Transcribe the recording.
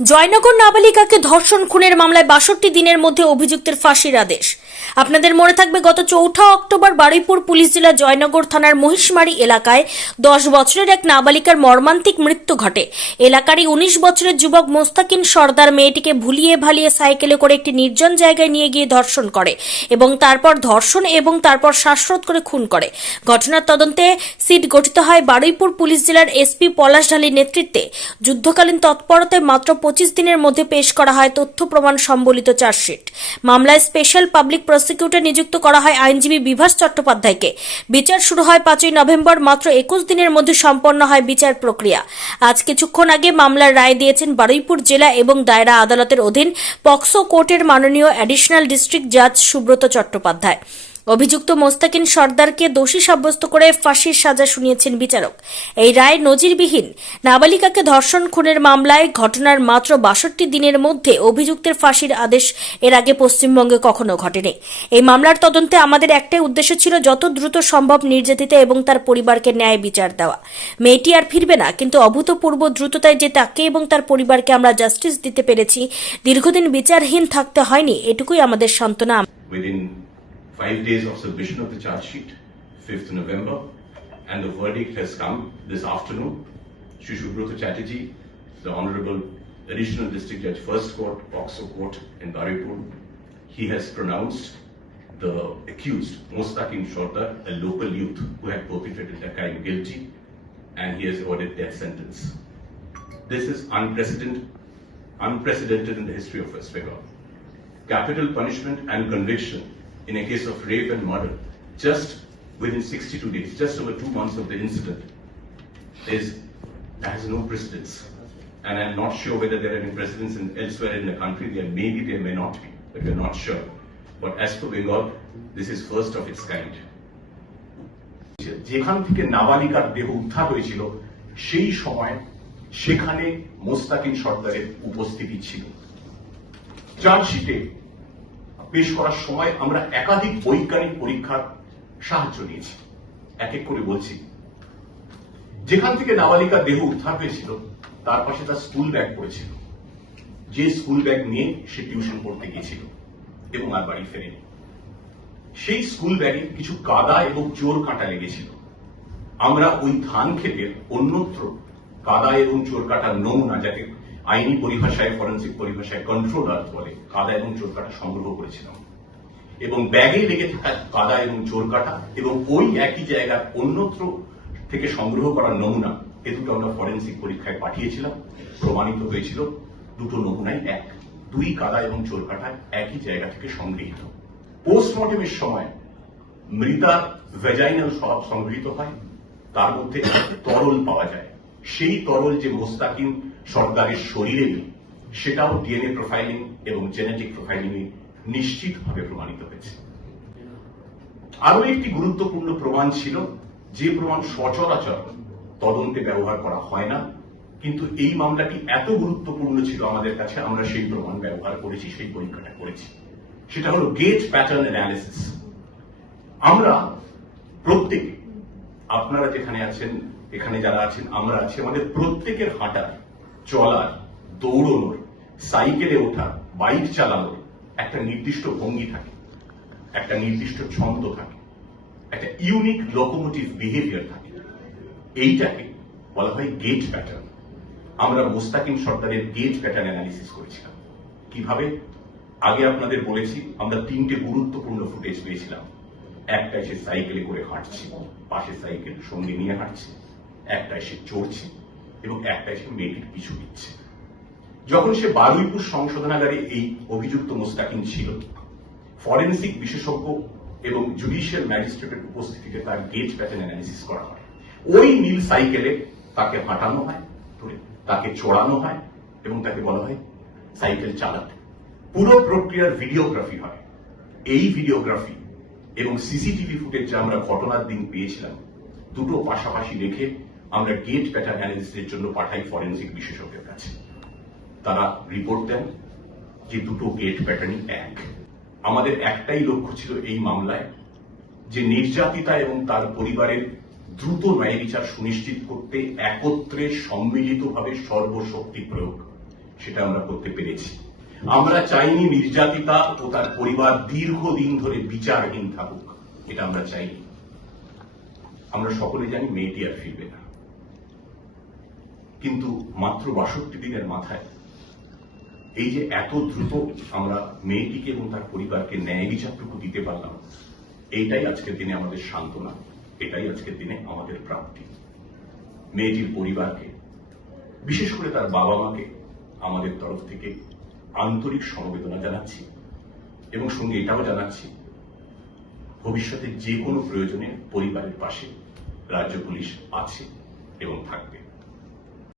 জয়নগর নাবালিকাকে ধর্ষণ খুনের মামলায় ৬২ দিনের মধ্যে অভিযুক্তের ফাঁসির আদেশ। আপনাদের মনে থাকবে, গত ৪ অক্টোবর বারুইপুর পুলিশ জেলা জয়নগর থানার মহিষমারি এলাকায় ১০ বছরের এক নাবালিকার মর্মান্তিক মৃত্যু ঘটে। এলাকারই ১৯ বছরের যুবক মোস্তাকিন সর্দার মেয়েটিকে ভুলিয়ে ভালিয়ে সাইকেলে করে একটি নির্জন জায়গায় নিয়ে গিয়ে ধর্ষণ করে এবং তারপর শ্বাসরোধ করে খুন করে। ঘটনার তদন্তে সিট গঠিত হয় বারুইপুর পুলিশ জেলার এসপি পলাশ ঢালির নেতৃত্বে। যুদ্ধকালীন তৎপরতায় মাত্র ২৫ দিনের মধ্যে পেশ করা হয় তথ্য প্রমাণ সম্বলিত চার্জশিট। মামলায় স্পেশাল পাবলিক প্রসিকিউটর নিযুক্ত করা হয় আইনজীবী বিভাস চট্টোপাধ্যায়কে। বিচার শুরু হয় ৫ই নভেম্বর। মাত্র ২১ দিনের মধ্যে সম্পন্ন হয় বিচার প্রক্রিয়া। আজ কিছুক্ষণ আগে মামলার রায় দিয়েছেন বারুইপুর জেলা এবং দায়রা আদালতের অধীন পক্সো কোর্টের মাননীয় অ্যাডিশনাল ডিস্ট্রিক্ট জাজ সুব্রত চট্টোপাধ্যায়। অভিযুক্ত মোস্তাকিন সর্দারকে দোষী সাব্যস্ত করে ফাঁসির সাজা শুনিয়েছেন বিচারক। এই রায় নজিরবিহীন। নাবালিকাকে ধর্ষণ খুনের মামলায় ঘটনার মাত্র ৬২ দিনের মধ্যে অভিযুক্তের ফাঁসির আদেশ এর আগে পশ্চিমবঙ্গে কখনো ঘটেনি। এই মামলার তদন্তে আমাদের একটাই উদ্দেশ্য ছিল, যত দ্রুত সম্ভব নির্যাতিতা এবং তার পরিবারকে ন্যায় বিচার দেওয়া। মেয়েটি আর ফিরবে না, কিন্তু অভূতপূর্ব দ্রুততায় যে তাকে এবং তার পরিবারকে আমরা জাস্টিস দিতে পেরেছি, দীর্ঘদিন বিচারহীন থাকতে হয়নি, এটুকুই আমাদের সান্ত্বনা। Within 5 days of submission of the charge sheet, 5th November, and the verdict has come this afternoon. Shri Subroto Chatterjee, the Honorable Additional District Judge, First Court, Pokso Court in Baripur, he has pronounced the accused, Mostakin Sordar, a local youth who had perpetrated the crime, guilty, and he has ordered death sentence. This is unprecedented in the history of West Bengal. Capital punishment and conviction in a case of rape and murder, just within 62 days, just over 2 months of the incident, has no precedence. And I'm not sure whether there are any precedents elsewhere in the country. There may be, there may not be, but we're not sure. But as for Bengal, this is first of its kind. যেখান থেকে নাবালিকার দেহ উদ্ধার হয়েছিল সেই সময় সেখানে মোস্তাকিন সর্দারের উপস্থিতি ছিল। চার্জশিটে পেশ করার সময় আমরা একাধিক বৈজ্ঞানিক পরীক্ষার সাহায্য নিয়েছি। এক এক করে বলছি। যেখান থেকে নাবালিকার দেহ উদ্ধার হয়েছিল তার পাশে তার স্কুল ব্যাগ পড়েছিল, যে স্কুল ব্যাগ নিয়ে সে টিউশন পড়তে গিয়েছিল এবং আর বাড়ি ফেরেনি। সেই স্কুল ব্যাগে কিছু কাদা এবং চোর কাঁটা লেগেছিল। আমরা ওই ধান ক্ষেতের অন্যত্র কাদা এবং চোর কাঁটার নমুনা, যাকে আইনি পরিভাষায়, ফরেন্সিক পরিভাষায় কন্ট্রোল আর্থ বলে, কাদা এবং চোর কাঁটা সংগ্রহ করেছিলাম এবং ব্যাগে লেগে থাকা কাদা এবং চোর কাঁটা এবং ওই একই জায়গার অন্যত্র থেকে সংগ্রহ করার নমুনা, এ দুটো আমরা ফরেন্সিক পরীক্ষায় পাঠিয়েছিলাম। প্রমাণিত হয়েছিল দুটো নমুনাই এক, 2 কাদা এবং চোর কাঁটা একই জায়গা থেকে সংগৃহীত। পোস্টমর্টমের সময় মৃতার ভ্যাজাইনাল স্বভাব সংগৃহীত হয়, তার মধ্যে তরল পাওয়া যায়। সেই তরল যে মোস্তাকিন সর্দারের শরীরে নেই, সেটাও ডিএনএ প্রোফাইলিং এবং জেনেটিক প্রোফাইলিং এ নিশ্চিতভাবে প্রমাণিত হয়েছে। আরো একটি গুরুত্বপূর্ণ প্রমাণ ছিল, যে প্রমাণ সচরাচর তদন্তে ব্যবহার করা হয় না, কিন্তু এই মামলাটি এত গুরুত্বপূর্ণ ছিল আমাদের কাছে, আমরা সেই প্রমাণ ব্যবহার করেছি, সেই পরীক্ষাটা করেছি। সেটা হলো গেজ প্যাটার্ন অ্যানালিসিস। আমরা প্রত্যেকে, আপনারা যেখানে আছেন, এখানে যারা আছেন, আমরা আছি, আমাদের প্রত্যেকের হাঁটার, চলার, দৌড়নোর, সাইকেলে ওঠা, বাইক চালানোর একটা নির্দিষ্ট ভঙ্গি থাকে, একটা নির্দিষ্ট ছন্দ থাকে, একটা ইউনিক লোকোমোটিভ বিহেভিয়ার থাকে। এইটাকে বলা হয় গেজ প্যাটার্ন। আমরা মোস্তাকিন সর্দারের গেজ প্যাটার্ন অ্যানালিসিস করেছিলাম। কিভাবে? আগে আপনাদের বলেছি, আমরা 3টে গুরুত্বপূর্ণ ফুটেজ পেয়েছিলাম। একটা সে সাইকেলে করে হাঁটছে, পাশে সাইকেল সঙ্গে নিয়ে হাঁটছে, একটা সে চড়ছে এবং একটা সে মেয়েটির পিছু দিচ্ছে। যখন সে বারুইপুর সংশোধনাগারে এই অভিযুক্ত মোস্তাকিন ছিল, ফরেন্সিক বিশেষজ্ঞ এবং জুডিশিয়াল ম্যাজিস্ট্রেটের উপস্থিতিতে তার গেজ প্যাটার্ন অ্যানালিসিস করা হয়। ওই নীল সাইকেলে তাকে হাঁটানো হয়, তাকে চড়ানো হয় এবং তাকে বলা হয় সাইকেল চালাতে। পুরো প্রক্রিয়ার ভিডিওগ্রাফি হয়। এই ভিডিওগ্রাফি এবং সিসিটিভি ফুটেজ যা আমরা ঘটনার দিন পেয়েছিলাম, দুটো পাশাপাশি রেখে আমরা গেজ প্যাটার্ন অ্যানালিসিসের জন্য পাঠাই ফরেন্সিক বিশেষজ্ঞের কাছে। তারা রিপোর্ট দেন যে দুটো গেজ প্যাটার্নই এক। আমাদের একটাই লক্ষ্য ছিল এই মামলায়, যে নির্যাতিতা এবং তার পরিবারের দ্রুত ন্যায় বিচার সুনিশ্চিত করতে একত্রে সম্মিলিতভাবে সর্বশক্তি প্রয়োগ সেটা আমরা করতে পেরেছি। আমরা চাইনি নির্যাতিতা ও তার পরিবার দীর্ঘদিন ধরে বিচারহীন থাকুক, এটা আমরা চাইনি। আমরা সকলে জানি মেয়েটি আর ফিরবে না, কিন্তু মাত্র 62 দিনের মাথায় এই যে এত দ্রুত আমরা মেয়েটিকে এবং তার পরিবারকে ন্যায় বিচারটুকু দিতে পারলাম, এইটাই আজকের দিনে আমাদের সান্ত্বনা, এটাই আজকের দিনে আমাদের প্রাপ্তি। মেয়েটির পরিবারকে, বিশেষ করে তার বাবা মাকে আমাদের তরফ থেকে আন্তরিক সমবেদনা জানাচ্ছি এবং সঙ্গে এটাও জানাচ্ছি ভবিষ্যতে যে কোনো প্রয়োজনে পরিবারের পাশে রাজ্য পুলিশ আছে এবং থাকবে।